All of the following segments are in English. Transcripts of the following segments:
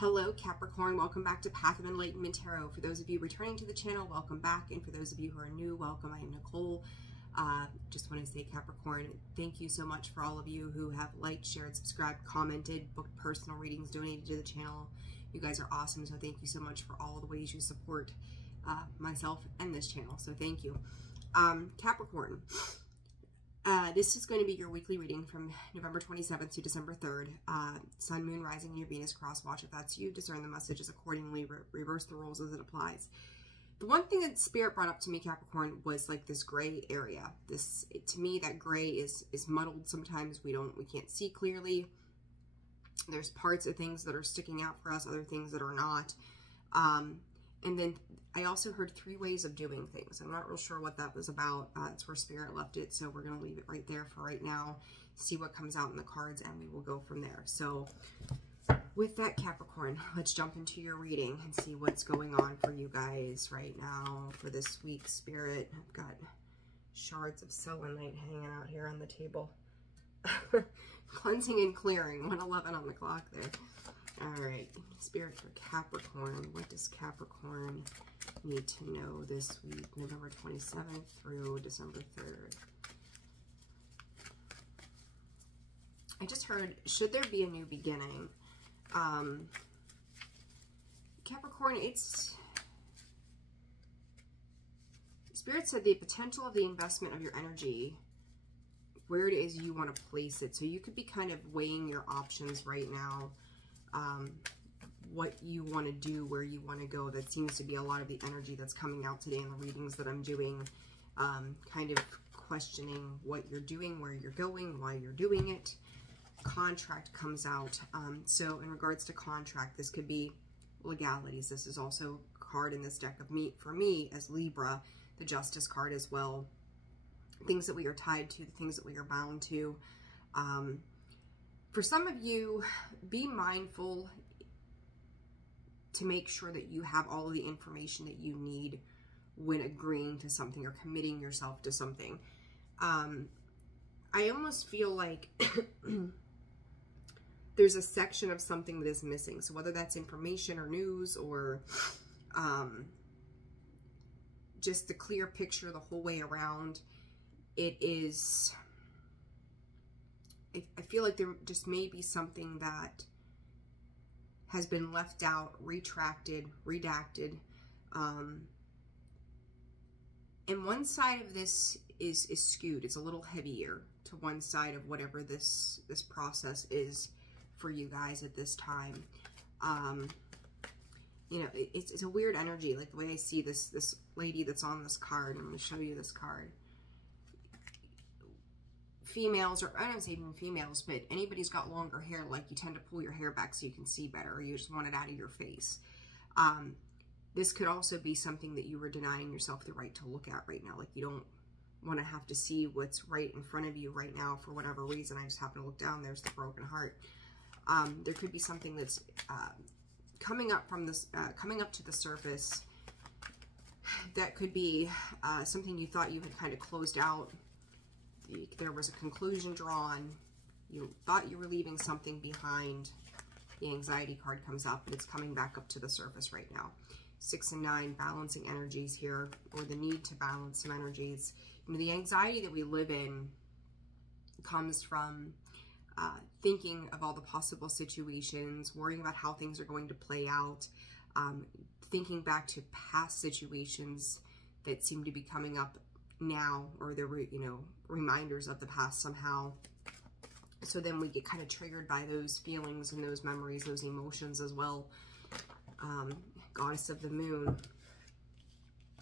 Hello Capricorn, welcome back to Path of Enlightenment Tarot. For those of you returning to the channel, welcome back. And for those of you who are new, welcome. I am Nicole. Just want to say, Capricorn, thank you so much for all of you who have liked, shared, subscribed, commented, booked personal readings, donated to the channel. You guys are awesome, so thank you so much for all the ways you support myself and this channel. So thank you. Capricorn, this is going to be your weekly reading from November 27th to December 3rd. Sun, Moon, Rising, and your Venus cross watch. If that's you, discern the messages accordingly, reverse the rules as it applies. The one thing that Spirit brought up to me, Capricorn, was like this gray area. To me, that gray is muddled. Sometimes we can't see clearly. There's parts of things that are sticking out for us, other things that are not. And then I also heard 3 ways of doing things. I'm not real sure what that was about. It's where Spirit left it, so we're going to leave it right there for right now, see what comes out in the cards, and we will go from there. So with that, Capricorn, let's jump into your reading and see what's going on for you guys right now for this week. Spirit, I've got shards of selenite hanging out here on the table. Cleansing and clearing, 1:11 on the clock there. All right, Spirit for Capricorn. What does Capricorn need to know this week, November 27th through December 3rd? I just heard, should there be a new beginning? Capricorn, Spirit said the potential of the investment of your energy, where it is you want to place it. So you could be kind of weighing your options right now. What you want to do, where you want to go. That seems to be a lot of the energy that's coming out today in the readings that I'm doing. Kind of questioning what you're doing, where you're going, why you're doing it. Contract comes out. So in regards to contract, this could be legalities. This is also a card in this deck of for me as Libra, the Justice card as well. Things that we are tied to, the things that we are bound to. For some of you, be mindful to make sure that you have all of the information that you need when agreeing to something or committing yourself to something. I almost feel like there's a section of something that is missing. So whether that's information or news or just the clear picture the whole way around, it is... I feel like there just may be something that has been left out, retracted, redacted. And one side of this is skewed. It's a little heavier to one side of whatever this process is for you guys at this time. You know, it's a weird energy, like the way I see this lady that's on this card. I'm going to show you this card. Females, or I don't say even females, but anybody's got longer hair, like you tend to pull your hair back so you can see better, or you just want it out of your face. This could also be something that you were denying yourself the right to look at right now. Like you don't want to have to see what's right in front of you right now for whatever reason. I just happen to look down, there's the broken heart. There could be something that's coming up from this, coming up to the surface. That could be something you thought you had kind of closed out. There was a conclusion drawn. You thought you were leaving something behind. The anxiety card comes up, but it's coming back up to the surface right now. 6 and 9, balancing energies here, or the need to balance some energies. You know, the anxiety that we live in comes from thinking of all the possible situations, worrying about how things are going to play out, thinking back to past situations that seem to be coming up now, or they're, you know, reminders of the past somehow. So then we get kind of triggered by those feelings and those memories, those emotions as well. Goddess of the Moon.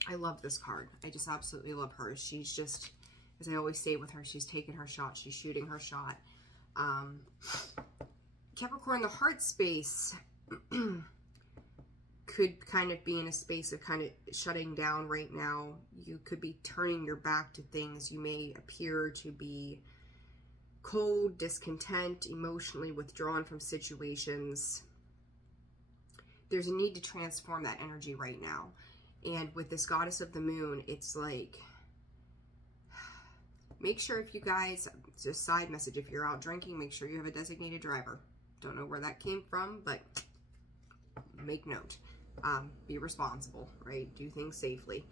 I love this card. I just absolutely love her. She's just, as I always say with her, she's taking her shot. She's shooting her shot. Capricorn, the heart space could kind of be in a space of kind of shutting down right now. You could be turning your back to things. You may appear to be cold, discontent, emotionally withdrawn from situations. There's a need to transform that energy right now. And with this Goddess of the Moon, it's like, make sure if you guys, it's a side message, if you're out drinking, make sure you have a designated driver. Don't know where that came from, but make note. Be responsible, right? Do things safely.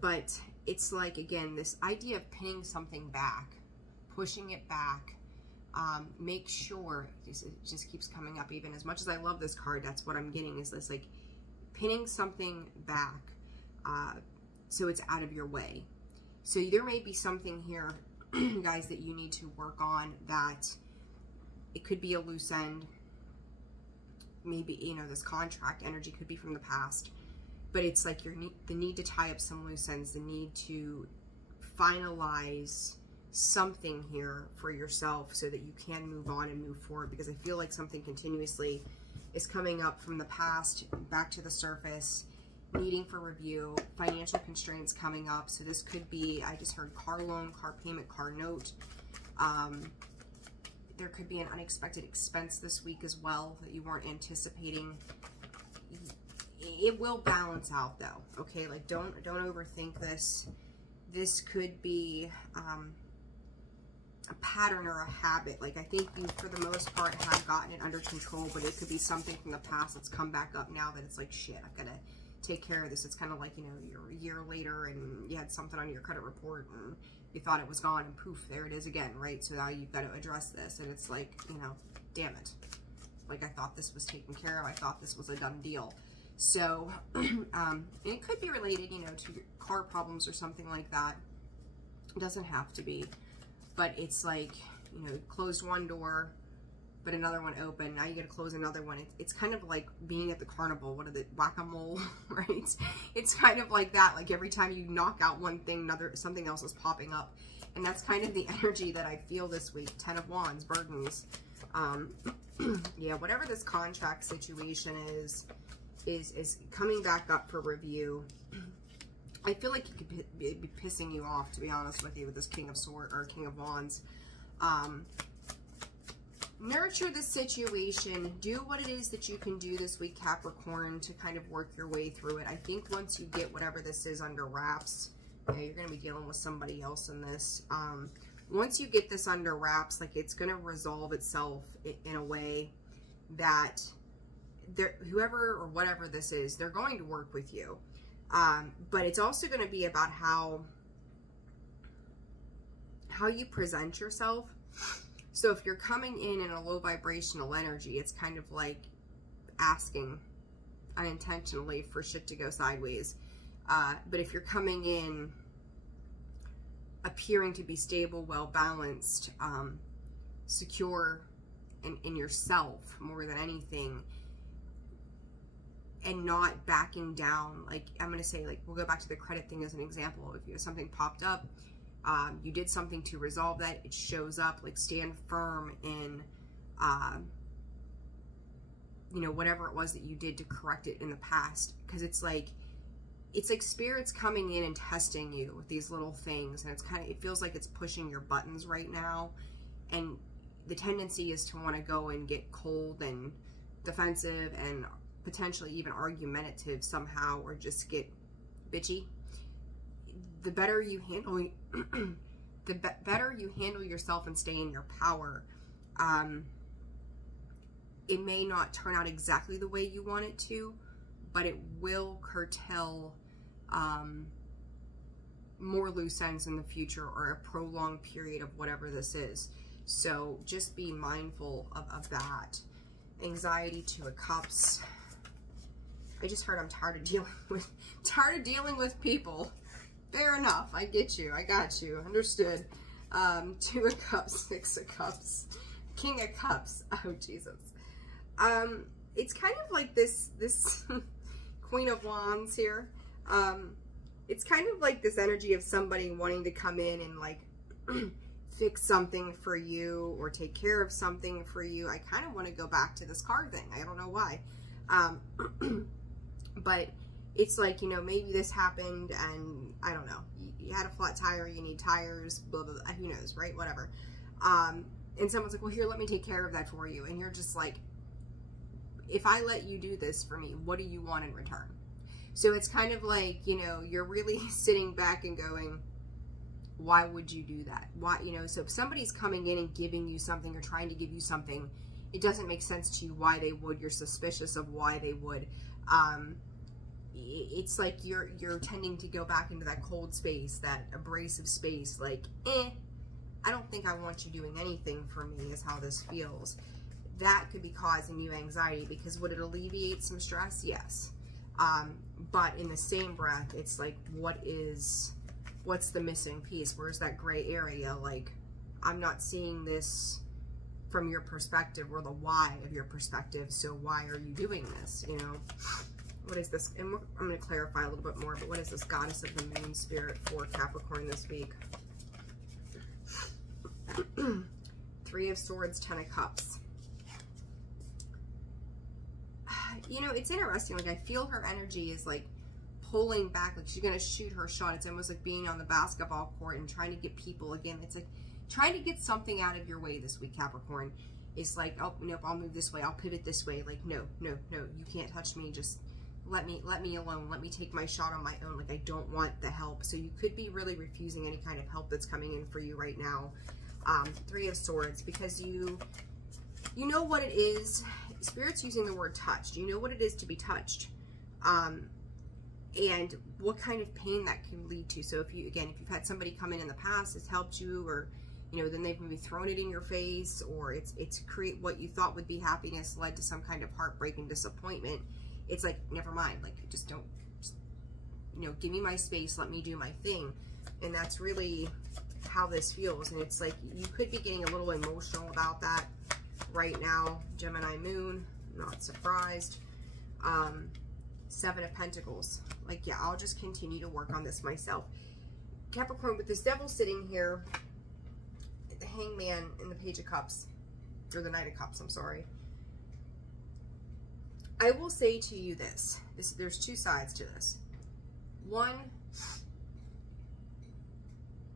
But it's like, again, this idea of pinning something back, pushing it back. Make sure, it just keeps coming up. Even as much as I love this card, that's what I'm getting, is this like pinning something back, so it's out of your way. So there may be something here, guys, that you need to work on, that it could be a loose end. Maybe, you know, this contract energy could be from the past, but it's like the need to tie up some loose ends, the need to finalize something here for yourself so that you can move on and move forward, because I feel like something continuously is coming up from the past back to the surface, needing for review, financial constraints coming up. So this could be, I just heard car loan, car payment, car note. There could be an unexpected expense this week as well that you weren't anticipating. It will balance out though, okay? Like don't overthink this. This could be a pattern or a habit. Like I think you, for the most part, have gotten it under control, but it could be something from the past that's come back up now that it's like, shit, I've got to take care of this. It's kind of like, you know, you're a year later and you had something on your credit report and you thought it was gone and poof, there it is again, right? So now you've got to address this, and it's like, you know, damn it. Like I thought this was taken care of. I thought this was a done deal. So, and it could be related, you know, to your car problems or something like that. It doesn't have to be. But it's like, you know, closed one door, but another one open. Now you got to close another one. It's kind of like being at the carnival. What are the whack-a-mole, right? It's kind of like that. Like every time you knock out one thing, something else is popping up. And that's kind of the energy that I feel this week. 10 of Wands, burdens. Yeah, whatever this contract situation is coming back up for review. I feel like it could be pissing you off, to be honest with you, with this King of Swords or King of Wands. Nurture the situation. Do what it is that you can do this week, Capricorn, to kind of work your way through it. I think once you get whatever this is under wraps, yeah, you're going to be dealing with somebody else in this. Once you get this under wraps, like it's going to resolve itself in a way that whoever or whatever this is, they're going to work with you. But it's also going to be about how you present yourself. So if you're coming in a low vibrational energy, it's kind of like asking unintentionally for shit to go sideways. But if you're coming in appearing to be stable, well-balanced, secure in yourself more than anything, and not backing down, like I'm going to say, like we'll go back to the credit thing as an example. If you have something popped up, you did something to resolve that, it shows up, like stand firm in, you know, whatever it was that you did to correct it in the past. Because it's like spirits coming in and testing you with these little things, and it feels like it's pushing your buttons right now, and the tendency is to want to go and get cold and defensive and potentially even argumentative somehow, or just get bitchy. The better you handle better you handle yourself and stay in your power, it may not turn out exactly the way you want it to, but it will curtail more loose ends in the future, or a prolonged period of whatever this is. So just be mindful of that. Anxiety, Two of Cups. I just heard I'm tired of dealing with people. Fair enough. I get you. I got you. Understood. Two of Cups, Six of Cups, King of Cups. Oh, Jesus. It's kind of like this Queen of Wands here. It's kind of like this energy of somebody wanting to come in and like fix something for you or take care of something for you. I kind of want to go back to this card thing. I don't know why. But it's like, you know, maybe this happened and I don't know. You had a flat tire, you need tires, blah, blah, blah, who knows, right? Whatever. And someone's like, well, here, let me take care of that for you. And you're just like, if I let you do this for me, what do you want in return? So it's kind of like, you know, you're really sitting back and going, why would you do that? Why, you know, so if somebody's coming in and giving you something or trying to give you something, it doesn't make sense to you why they would. You're suspicious of why they would. It's like you're tending to go back into that cold space, that abrasive space, like, I don't think I want you doing anything for me, is how this feels. That could be causing you anxiety, because would it alleviate some stress? Yes. But in the same breath, it's like, what's the missing piece? Where's that gray area? Like, I'm not seeing this from your perspective, or the why of your perspective. So why are you doing this? You know, what is this? And I'm going to clarify a little bit more, but what is this Goddess of the Moon spirit for Capricorn this week? Three of Swords, Ten of Cups. You know, it's interesting. Like, I feel her energy is like pulling back, like she's going to shoot her shot. It's almost like being on the basketball court and trying to get people, again, it's like trying to get something out of your way this week, Capricorn. It's like, oh, nope, I'll move this way, I'll pivot this way. Like, no, no, no, you can't touch me. Just let me alone. Let me take my shot on my own. Like, I don't want the help. So you could be really refusing any kind of help that's coming in for you right now. Three of Swords, because you know what it is. Spirit's using the word touched. You know what it is to be touched. And what kind of pain that can lead to. So if you've had somebody come in the past that's helped you, or, you know, then they've maybe thrown it in your face, or it's create what you thought would be happiness led to some kind of heartbreak and disappointment. It's like, never mind, like, just don't, you know, give me my space, let me do my thing. And that's really how this feels. And it's like, you could be getting a little emotional about that right now. Gemini Moon, not surprised. Seven of Pentacles. Like, yeah, I'll just continue to work on this myself. Capricorn, with this Devil sitting here, the Hangman and the Page of Cups, or the Knight of Cups, I'm sorry. I will say to you this, there's two sides to this. One,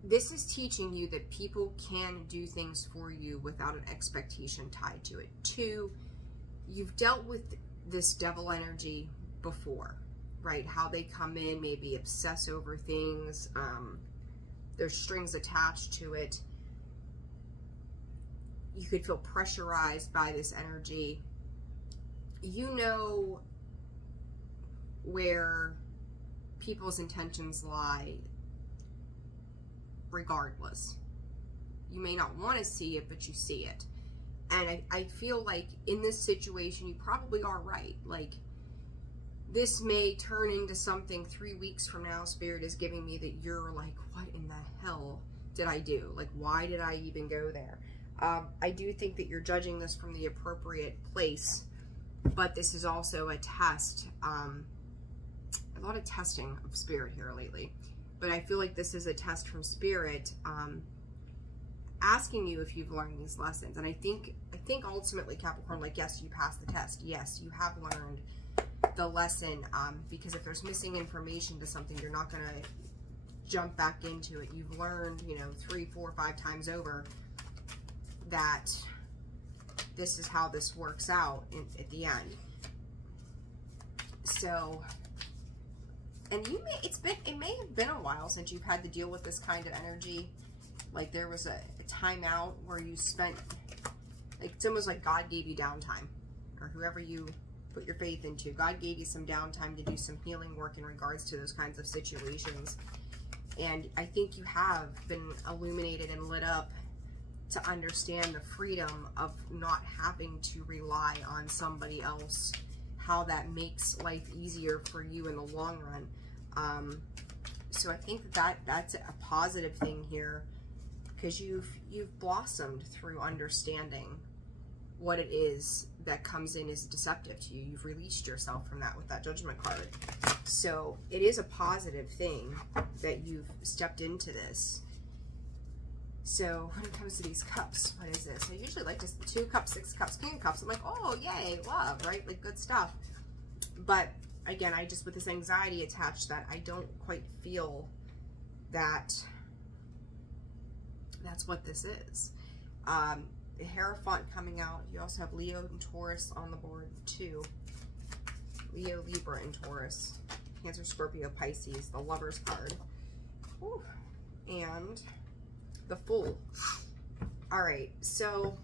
this is teaching you that people can do things for you without an expectation tied to it. Two, you've dealt with this devil energy before, right? How they come in, maybe obsess over things. There's strings attached to it. You could feel pressurized by this energy. You know where people's intentions lie regardless. You may not want to see it, but you see it. And I feel like in this situation, you probably are right. Like, this may turn into something 3 weeks from now. Spirit is giving me that you're like, what in the hell did I do? Like, why did I even go there? I do think that you're judging this from the appropriate place, but this is also a test. A lot of testing of Spirit here lately, but I feel like this is a test from Spirit, asking you if you've learned these lessons. And I think ultimately, Capricorn, like, yes, you passed the test. Yes, you have learned the lesson, because if there's missing information to something, you're not going to jump back into it. You've learned, you know, 3, 4, 5 times over that this is how this works out at the end. So, and it may have been a while since you've had to deal with this kind of energy. Like, there was a timeout where you spent, like, it's almost like God gave you downtime, or whoever you put your faith into. God gave you some downtime to do some healing work in regards to those kinds of situations. And I think you have been illuminated and lit up to understand the freedom of not having to rely on somebody else, how that makes life easier for you in the long run. So I think that's a positive thing here, because you've blossomed through understanding what it is that comes in is deceptive to you. You've released yourself from that with that Judgment card. So it is a positive thing that you've stepped into this. So when it comes to these cups, what is this? I usually like just 2 cups, 6 cups, King of Cups. I'm like, oh, yay, love, right? Like, good stuff. But again, I just, with this anxiety attached, that I don't quite feel that that's what this is. The Hierophant coming out. You also have Leo and Taurus on the board too. Leo, Libra, and Taurus. Cancer, Scorpio, Pisces. The Lover's card. Whew. And the Fool. All right, so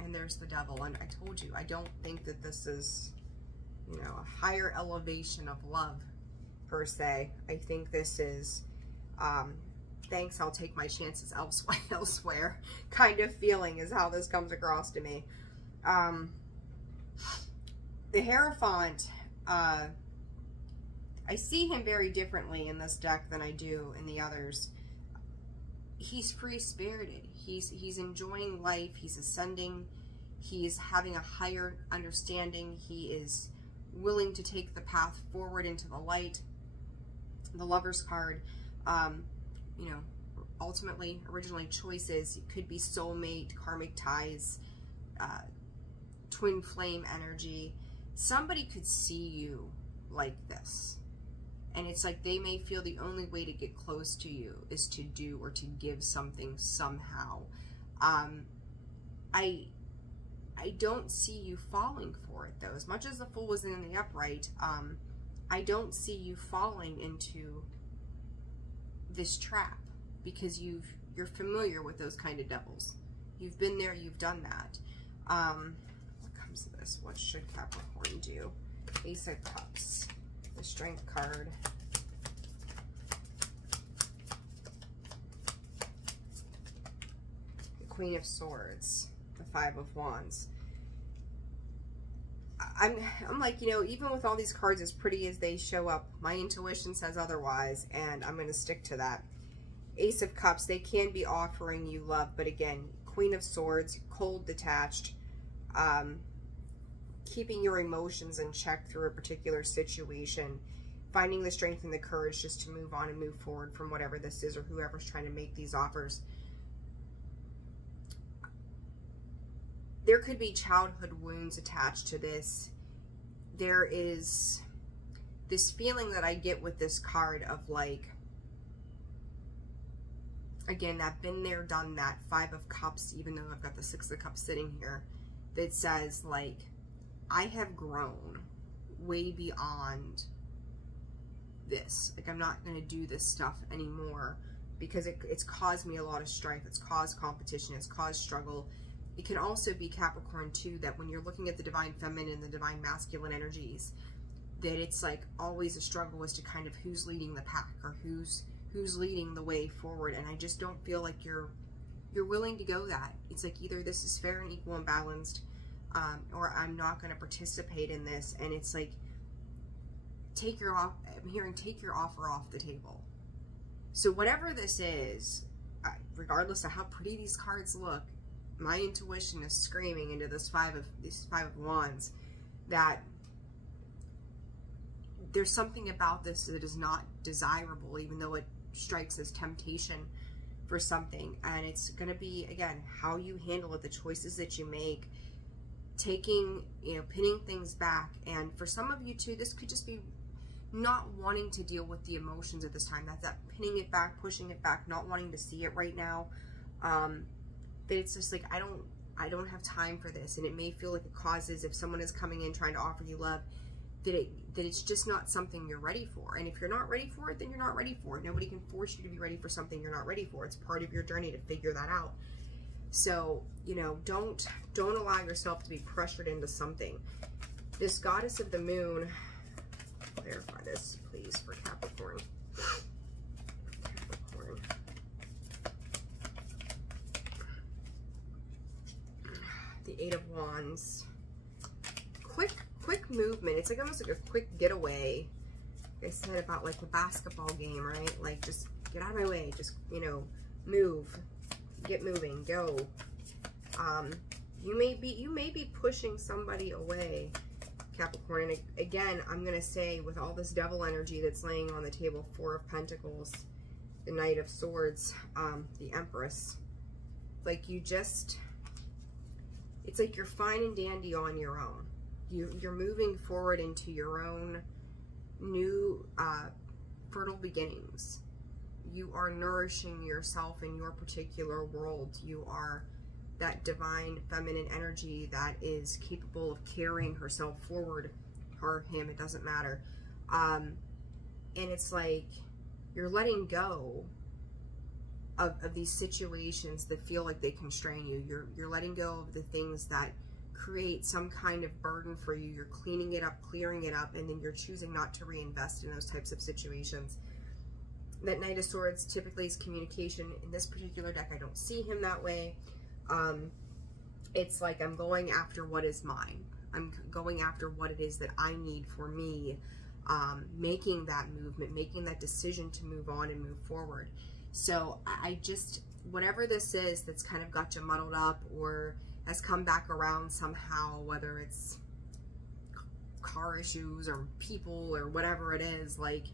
And there's the Devil. And I told you, I don't think that this is, you know, a higher elevation of love per se. I think this is, thanks, I'll take my chances elsewhere kind of feeling is how this comes across to me. The Hierophant, I see him very differently in this deck than I do in the others. He's free-spirited. He's enjoying life. He's ascending. He's having a higher understanding. He is willing to take the path forward into the light. The Lover's card, you know, ultimately, originally choices. It could be soulmate, karmic ties, twin flame energy. Somebody could see you like this. And it's like they may feel the only way to get close to you is to do or to give something somehow. I don't see you falling for it, though. As much as the Fool was in the upright, I don't see you falling into this trap because you're familiar with those kind of devils. You've been there, you've done that. What comes to this? What should Capricorn do? Ace of Cups. The Strength card. The Queen of Swords. The Five of Wands. I'm like, you know, even with all these cards as pretty as they show up, my intuition says otherwise, and I'm going to stick to that. Ace of Cups, they can be offering you love, but again, Queen of Swords, cold, detached, keeping your emotions in check through a particular situation, finding the strength and the courage just to move on and move forward from whatever this is or whoever's trying to make these offers. There could be childhood wounds attached to this. There is this feeling that I get with this card of like, again, that been there, done that. Five of Cups, even though I've got the Six of Cups sitting here, that says like, I have grown way beyond this. Like, I'm not going to do this stuff anymore because it's caused me a lot of strife. It's caused competition. It's caused struggle. It can also be Capricorn too, that when you're looking at the divine feminine and the divine masculine energies, that it's like always a struggle as to kind of who's leading the pack or who's leading the way forward. And I just don't feel like you're willing to go that. It's like either this is fair and equal and balanced, or I'm not going to participate in this. And it's like, I'm hearing take your offer off the table. So whatever this is, regardless of how pretty these cards look, my intuition is screaming into this Five of Wands that there's something about this that is not desirable, even though it strikes as temptation for something. And it's going to be, again, how you handle it, the choices that you make, taking, you know, pinning things back. And for some of you too, this could just be not wanting to deal with the emotions at this time. That's that pinning it back, pushing it back, not wanting to see it right now. That it's just like, I don't have time for this. And it may feel like it causes, if someone is coming in trying to offer you love, that it's just not something you're ready for. And if you're not ready for it, then you're not ready for it. Nobody can force you to be ready for something you're not ready for. It's part of your journey to figure that out. So, you know, don't allow yourself to be pressured into something. This Goddess of the Moon, clarify this, please, for Capricorn. Capricorn. The Eight of Wands. Quick movement. It's like almost like a quick getaway. Like I said about like the basketball game, right? Like, just get out of my way. Just, you know, move. Get moving. Go. You may be pushing somebody away, Capricorn. And again, I'm going to say, with all this devil energy that's laying on the table, Four of Pentacles, the Knight of Swords, the Empress, like, you just, it's like you're fine and dandy on your own. You're moving forward into your own new fertile beginnings. You are nourishing yourself in your particular world. You are that divine feminine energy that is capable of carrying herself forward, her, him, it doesn't matter. And it's like you're letting go of these situations that feel like they constrain you. You're letting go of the things that create some kind of burden for you. You're cleaning it up, clearing it up, and then you're choosing not to reinvest in those types of situations. That Knight of Swords typically is communication. In this particular deck, I don't see him that way. It's like I'm going after what is mine. I'm going after what it is that I need for me, making that movement, making that decision to move on and move forward. So I just, whatever this is that's kind of got you muddled up or has come back around somehow, whether it's car issues or people or whatever it is, like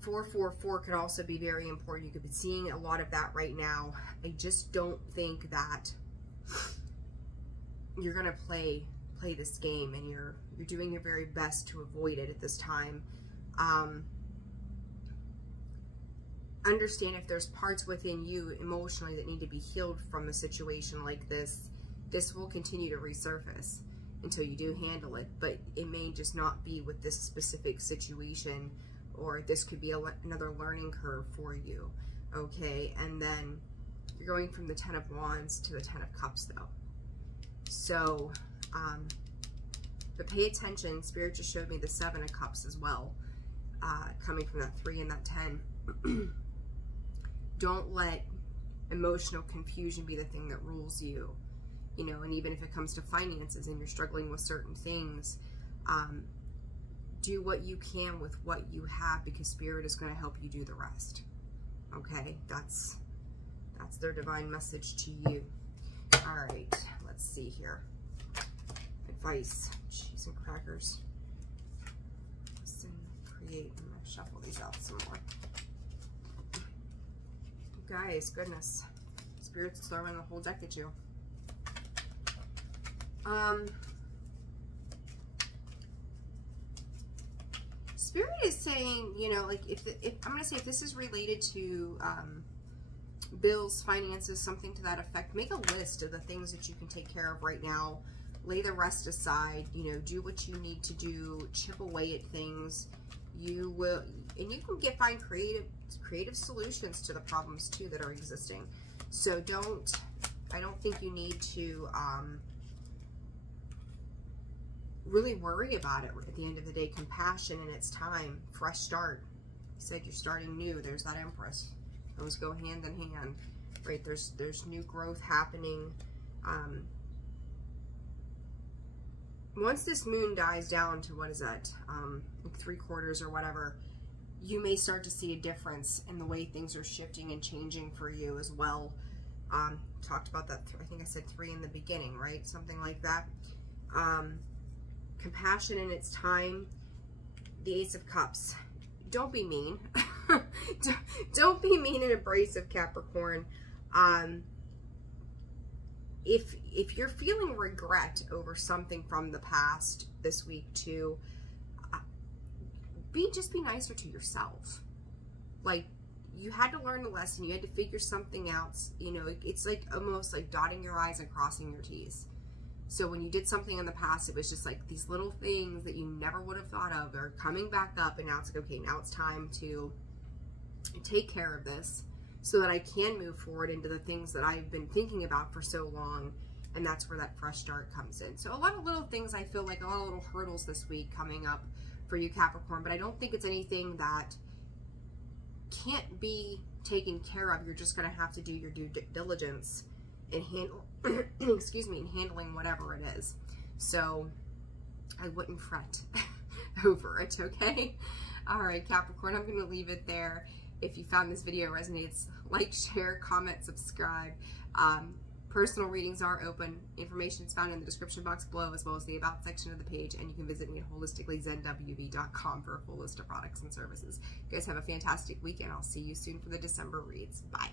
444 could also be very important. You could be seeing a lot of that right now. I just don't think that you're gonna play this game, and you're doing your very best to avoid it at this time. Understand if there's parts within you emotionally that need to be healed from a situation like this, this will continue to resurface until you do handle it, but it may just not be with this specific situation, or this could be another learning curve for you, okay? And then you're going from the 10 of Wands to the 10 of Cups, though. So, but pay attention. Spirit just showed me the 7 of Cups as well, coming from that 3 and that 10. Don't let emotional confusion be the thing that rules you, you know, and even if it comes to finances and you're struggling with certain things, do what you can with what you have, because Spirit is going to help you do the rest. Okay, that's their divine message to you. All right, let's see here. Advice. Cheese and crackers. Listen, create. I'm going to shuffle these out some more. Guys, goodness. Spirit's throwing the whole deck at you. Spirit is saying, you know, like if I'm going to say if this is related to bills, finances, something to that effect, make a list of the things that you can take care of right now. Lay the rest aside, you know, do what you need to do, chip away at things. You will, and you can find creative solutions to the problems too that are existing. So I don't think you need to really worry about it at the end of the day. Compassion in its time, fresh start. You said you're starting new. There's that Empress. Those go hand in hand, right? There's new growth happening. Once this moon dies down to, what is that, like 3/4 or whatever, you may start to see a difference in the way things are shifting and changing for you as well. Talked about that, I think I said 3 in the beginning, right? Something like that. Compassion in its time. The Ace of Cups. Don't be mean. Don't be mean and abrasive, Capricorn. If you're feeling regret over something from the past this week too, just be nicer to yourself. Like, you had to learn a lesson. You had to figure something out. You know, it's like almost like dotting your I's and crossing your T's. So when you did something in the past, it was just like these little things that you never would have thought of are coming back up, and now it's like, okay, now it's time to take care of this so that I can move forward into the things that I've been thinking about for so long. And that's where that fresh start comes in. So a lot of little things, I feel like a lot of little hurdles this week coming up for you, Capricorn, but I don't think it's anything that can't be taken care of. You're just going to have to do your due diligence and handle, excuse me, in handling whatever it is. So I wouldn't fret over it, okay? All right, Capricorn, I'm going to leave it there. If you found this video resonates, like, share, comment, subscribe. Personal readings are open. Information is found in the description box below, as well as the About section of the page, and you can visit me at holisticallyzenwv.com for a full list of products and services. You guys have a fantastic weekend. I'll see you soon for the December reads. Bye.